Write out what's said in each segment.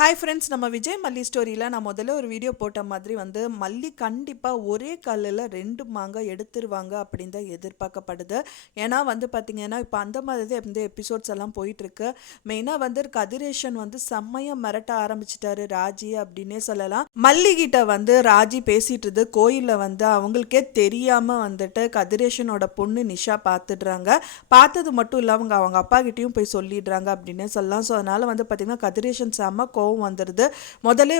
Hi friends, நம்ம விஜய் மல்லி ஸ்டோரியில் நான் முதல்ல ஒரு வீடியோ போட்ட மாதிரி மல்லி கண்டிப்பாக ஒரே கல்லில் 2 மாங்காய் எடுத்துருவாங்க அப்படின்னு தான் எதிர்பார்க்கப்படுது. ஏன்னா பார்த்திங்கன்னா இப்போ அந்த மாதிரி தான் இந்த எபிசோட்ஸ் எல்லாம் போயிட்டுருக்கு. மெயினாக கதிரேஷன் செம்மையாக மிரட்ட ஆரம்பிச்சிட்டாரு ராஜி அப்படின்னே சொல்லலாம். மல்லிகிட்ட ராஜி பேசிட்டு கோயிலில் அவங்களுக்கே தெரியாமல் கதிரேஷனோட பொண்ணு நிஷா பார்த்துடுறாங்க. பார்த்தது மட்டும் இல்லை, அவங்க அப்பா கிட்டேயும் போய் சொல்லிடுறாங்க அப்படின்னே சொல்லலாம். ஸோ அதனால் பார்த்திங்கன்னா கதிரேஷன் செம்ம கோவம் வந்துடுது. முதலே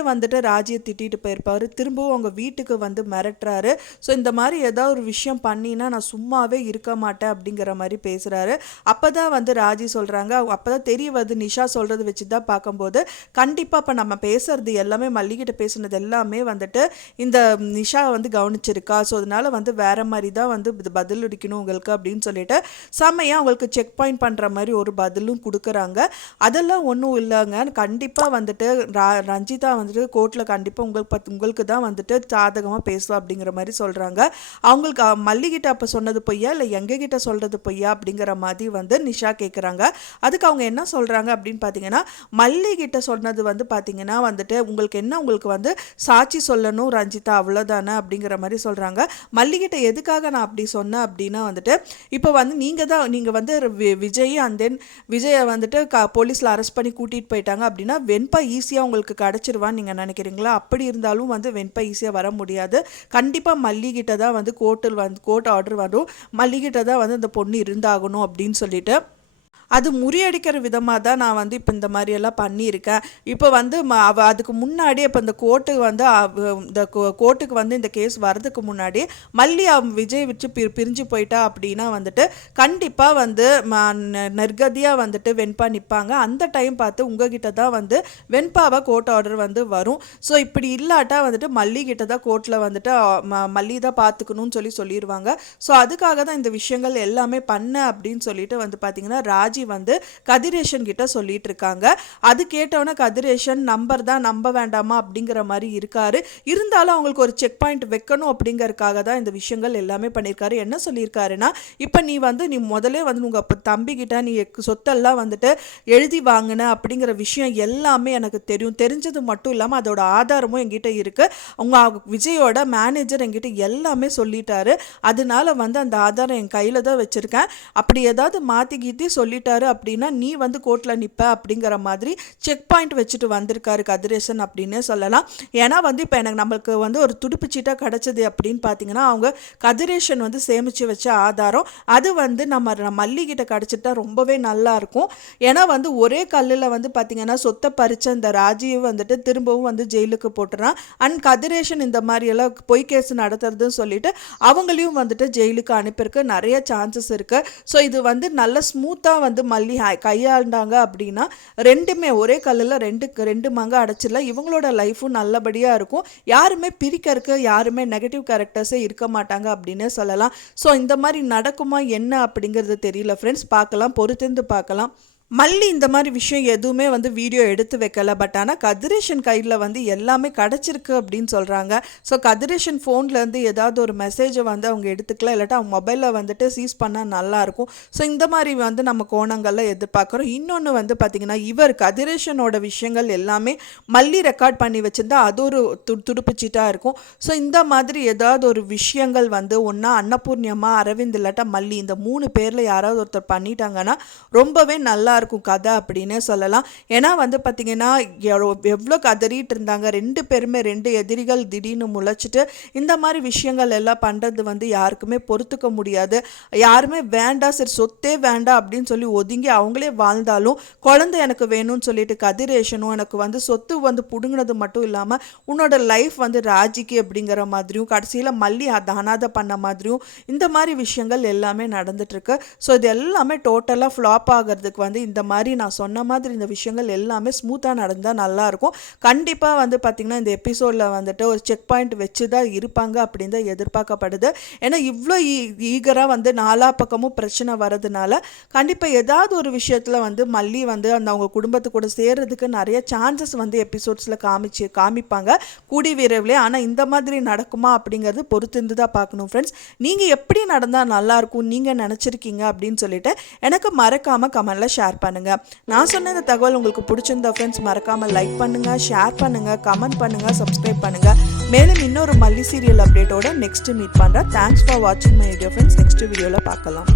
ராஜியை திட்டிட்டு போயிருப்பாரு, திரும்பவும் அவங்க வீட்டுக்கு மிரட்டுறாரு. ஸோ இந்த மாதிரி ஏதாவது ஒரு விஷயம் பண்ணினா நான் சும்மாவே இருக்க மாட்டேன் அப்படிங்கிற மாதிரி பேசுறாரு. அப்பதான் ராஜி சொல்றாங்க, அப்பதான் தெரிய வருது நிஷா சொல்றது வச்சு தான் பார்க்கும்போது கண்டிப்பா அப்ப நம்ம பேசுறது எல்லாமே மல்லிகிட்ட பேசுனது எல்லாமே இந்த நிஷா கவனிச்சிருக்கா. ஸோ அதனால வேற மாதிரி தான் பதில் அடிக்கணும் உங்களுக்கு அப்படின்னு சொல்லிட்டு செம்மையா அவங்களுக்கு செக் பாயிண்ட் பண்ற மாதிரி ஒரு பதிலும் கொடுக்குறாங்க. அதெல்லாம் ஒன்றும் இல்லைங்க, கண்டிப்பா ரஞ்சிதா கோர்ட்டில் கண்டிப்பாக உங்களுக்கு தான் சாதகமாக பேசுவா அப்படிங்கிற மாதிரி சொல்கிறாங்க. அவங்களுக்கு மல்லிகிட்ட அப்போ சொன்னது பொய்யா இல்லை எங்ககிட்ட சொல்கிறது பொய்யா அப்படிங்கிற மாதிரி நிஷா கேட்குறாங்க. அதுக்கு அவங்க என்ன சொல்கிறாங்க அப்படின்னு பார்த்தீங்கன்னா, மல்லிகிட்ட சொன்னது பார்த்தீங்கன்னா உங்களுக்கு சாட்சி சொல்லணும் ரஞ்சிதா, அவ்வளோதானே அப்படிங்கிற மாதிரி சொல்கிறாங்க. மல்லிகிட்ட எதுக்காக நான் அப்படி சொன்னேன் அப்படின்னா இப்போ நீங்கள் விஜய் அண்ட் தென் விஜயை போலீஸில் அரெஸ்ட் பண்ணி கூட்டிகிட்டு போயிட்டாங்க அப்படின்னா வெண்பா ஈஸியாக உங்களுக்கு கிடச்சிருவான்னு நீங்கள் நினைக்கிறீங்களா? அப்படி இருந்தாலும் வெண்பா ஈஸியாக வர முடியாது. கண்டிப்பாக மல்லிகிட்ட தான் கோர்ட் ஆர்டர் வரும், மல்லிகிட்ட தான் அந்த பொண்ணு இருந்தாகணும் அப்படின்னு சொல்லிட்டு அது முறியடிக்கிற விதமாக தான் நான் இப்போ இந்த மாதிரியெல்லாம் பண்ணியிருக்கேன். இப்போ அதுக்கு முன்னாடி இப்போ இந்த கோர்ட்டுக்கு இந்த கோர்ட்டுக்கு இந்த கேஸ் வர்றதுக்கு முன்னாடி மல்லி விஜய் வச்சு பிரிஞ்சு போயிட்டா அப்படின்னா கண்டிப்பாக நெர்கதியாக வெண்பா நிற்பாங்க. அந்த டைம் பார்த்து உங்ககிட்ட தான் வெண்பாவை கோர்ட் ஆர்டர் வரும். ஸோ இப்படி இல்லாட்டா மல்லிகிட்ட தான் கோர்ட்டில் மல்லி தான் பார்த்துக்கணும்னு சொல்லிடுவாங்க. ஸோ அதுக்காக தான் இந்த விஷயங்கள் எல்லாமே பண்ண அப்படின்னு சொல்லிட்டு பார்த்தீங்கன்னா ராஜி கதிரேஷன் கிட்ட சொல்லிட்டு இருக்காங்க. அது கேட்டவன கதிரேஷன் நம்பர் தான் நம்ப வேண்டாமா அப்படிங்கிற மாதிரி இருக்காரு. இருந்தாலும் அவங்களுக்கு ஒரு செக் பாயிண்ட் வைக்கணும் அப்படிங்கறதுக்காக தான் இந்த விஷயங்கள் எல்லாமே பண்ணியிருக்காரு. என்ன சொல்லியிருக்காருன்னா, இப்போ நீ முதலே உங்க தம்பி கிட்ட நீ சொத்தெல்லாம் எழுதி வாங்கின அப்படிங்கிற விஷயம் எல்லாமே எனக்கு தெரியும். தெரிஞ்சது மட்டும் இல்லாமல் அதோட ஆதாரமும் என்கிட்ட இருக்கு. உங்க விஜயோட மேனேஜர் என்கிட்ட எல்லாமே சொல்லிட்டாரு. அதனால அந்த ஆதாரம் என் கையில தான் வச்சிருக்கேன். அப்படி ஏதாவது மாத்தி கீத்தி சொல்லிட்டாரு அப்படின்னா நீ கோர்ட்ல நிப்ப அப்படிங்கிற மாதிரி செக் பாயிண்ட் வச்சுட்டு வந்திருக்காரு கதிரேசன் அப்படின்னு சொல்லலாம். ஏன்னா இப்போ எனக்கு நம்மளுக்கு ஒரு துடுப்புச்சீட்டா கிடைச்சது அப்படின்னு பார்த்தீங்கன்னா அவங்க கதிரேசன் சேமிச்சு வச்ச ஆதாரம் அது நம்ம மல்லிகிட்ட கிடைச்சிட்டா ரொம்பவே நல்லா இருக்கும். ஏன்னா ஒரே கல்லில் பார்த்தீங்கன்னா சொத்தை பறிச்ச இந்த ராஜியை திரும்பவும் ஜெயிலுக்கு போட்டுறான். அண்ட் கதிரேசன் இந்த மாதிரி எல்லாம் பொய் கேஸ் நடத்துறதுன்னு சொல்லிட்டு அவங்களையும் ஜெயிலுக்கு அனுப்பியிருக்க நிறைய சான்சஸ் இருக்கு. ஸோ இது நல்ல ஸ்மூத்தா மல்லி கையாண்டாங்க அப்படின்னா ரெண்டுமே ஒரே கல்லில் ரெண்டு மங்க அடைச்சிடலாம். இவங்களோட லைஃபும் நல்லபடியாக இருக்கும். யாருமே பிரிக்கிறதுக்கு யாருமே நெகட்டிவ் கேரக்டர்ஸே இருக்க மாட்டாங்க அப்படின்னு சொல்லலாம். ஸோ இந்த மாதிரி நடக்குமா என்ன அப்படிங்கிறது தெரியல ஃப்ரெண்ட்ஸ், பார்க்கலாம், பொறுத்திருந்து பார்க்கலாம். மல்லி இந்த மாதிரி விஷயம் எதுவுமே வீடியோ எடுத்து வைக்கல. பட் ஆனால் கதிரேஷன் கையில் எல்லாமே கிடச்சிருக்கு அப்படின்னு சொல்கிறாங்க. ஸோ கதிரேஷன் ஃபோன்லேருந்து ஏதாவது ஒரு மெசேஜை அவங்க எடுத்துக்கலாம், இல்லாட்டா அவங்க மொபைலில் சீஸ் பண்ணால் நல்லாயிருக்கும். ஸோ இந்த மாதிரி நம்ம கோணங்களில் எதிர்பார்க்குறோம். இன்னொன்று பார்த்திங்கன்னா இவர் கதிரேஷனோட விஷயங்கள் எல்லாமே மல்லி ரெக்கார்ட் பண்ணி வச்சுருந்தா அது ஒரு துடுப்புச்சீட்டாக இருக்கும். ஸோ இந்த மாதிரி ஏதாவது ஒரு விஷயங்கள் ஒன்றா அன்னபூர்ணியமா அரவிந்த் இல்லாட்டா மல்லி இந்த 3 பேரில் யாராவது ஒருத்தர் பண்ணிட்டாங்கன்னா ரொம்பவே நல்லா இருக்கும் கதை அப்படின்னே சொல்லலாம். ஏன்னா பார்த்தீங்கன்னா எவ்வளோ கதறிட்டு இருந்தாங்க 2 பேருமே, 2 எதிரிகள் திடீர்னு முளைச்சிட்டு இந்த மாதிரி விஷயங்கள் எல்லாம் பண்ணுறது யாருக்குமே பொறுத்துக்க முடியாது. யாருமே வேண்டாம், சரி சொத்தே வேண்டாம் அப்படின்னு சொல்லி ஒதுங்கி அவங்களே வாழ்ந்தாலும் குழந்தை எனக்கு வேணும்னு சொல்லிட்டு கதிரேஷனும் எனக்கு சொத்து புடுங்கினது மட்டும் இல்லாமல் உன்னோட லைஃப் ராஜிக்கு அப்படிங்கிற மாதிரியும் கடைசியில் மல்லி அனாதை பண்ண மாதிரியும் இந்த மாதிரி விஷயங்கள் எல்லாமே நடந்துட்டு இருக்கு. ஸோ இது எல்லாமே டோட்டலாக ஃப்ளாப் ஆகிறதுக்கு இந்த மாதிரி நான் சொன்ன மாதிரி இந்த விஷயங்கள் எல்லாமே ஸ்மூத்தாக நடந்தால் நல்லாயிருக்கும். கண்டிப்பாக பார்த்திங்கன்னா இந்த எபிசோடில் ஒரு செக் பாயிண்ட் வச்சு தான் இருப்பாங்க அப்படின்னு தான் எதிர்பார்க்கப்படுது. ஏன்னா இவ்வளோ ஈகராக நாலா பக்கமும் பிரச்சனை வரதுனால கண்டிப்பாக ஏதாவது ஒரு விஷயத்தில் மல்லி அந்த அவங்க குடும்பத்து கூட சேர்றதுக்கு நிறைய சான்சஸ் எபிசோட்ஸில் காமிப்பாங்க கூடி விரைவிலே. ஆனால் இந்த மாதிரி நடக்குமா அப்படிங்கிறது பொறுத்திருந்து தான் பார்க்கணும் ஃப்ரெண்ட்ஸ். நீங்கள் எப்படி நடந்தால் நல்லாயிருக்கும் நீங்கள் நினச்சிருக்கீங்க அப்படின்னு சொல்லிட்டு எனக்கு மறக்காமல் கமெண்ட்டில் ஷேர் பண்ணுங்கள். நான் சொன்ன இந்த தகவல் உங்களுக்கு பிடிச்சிருந்தா ஃப்ரெண்ட்ஸ் மறக்காமல் லைக் பண்ணுங்கள், ஷேர் பண்ணுங்கள், கமெண்ட் பண்ணுங்கள், சப்ஸ்கிரைப் பண்ணுங்கள். மேலும் இன்னொரு மல்லி சீரியல் அப்டேட்டோட நெக்ஸ்ட் மீட் பண்ணுறேன். தேங்க்ஸ் ஃபார் வாட்சிங் மை வீடியோ ஃப்ரெண்ட்ஸ். நெக்ஸ்ட் வீடியோவில் பார்க்கலாம்.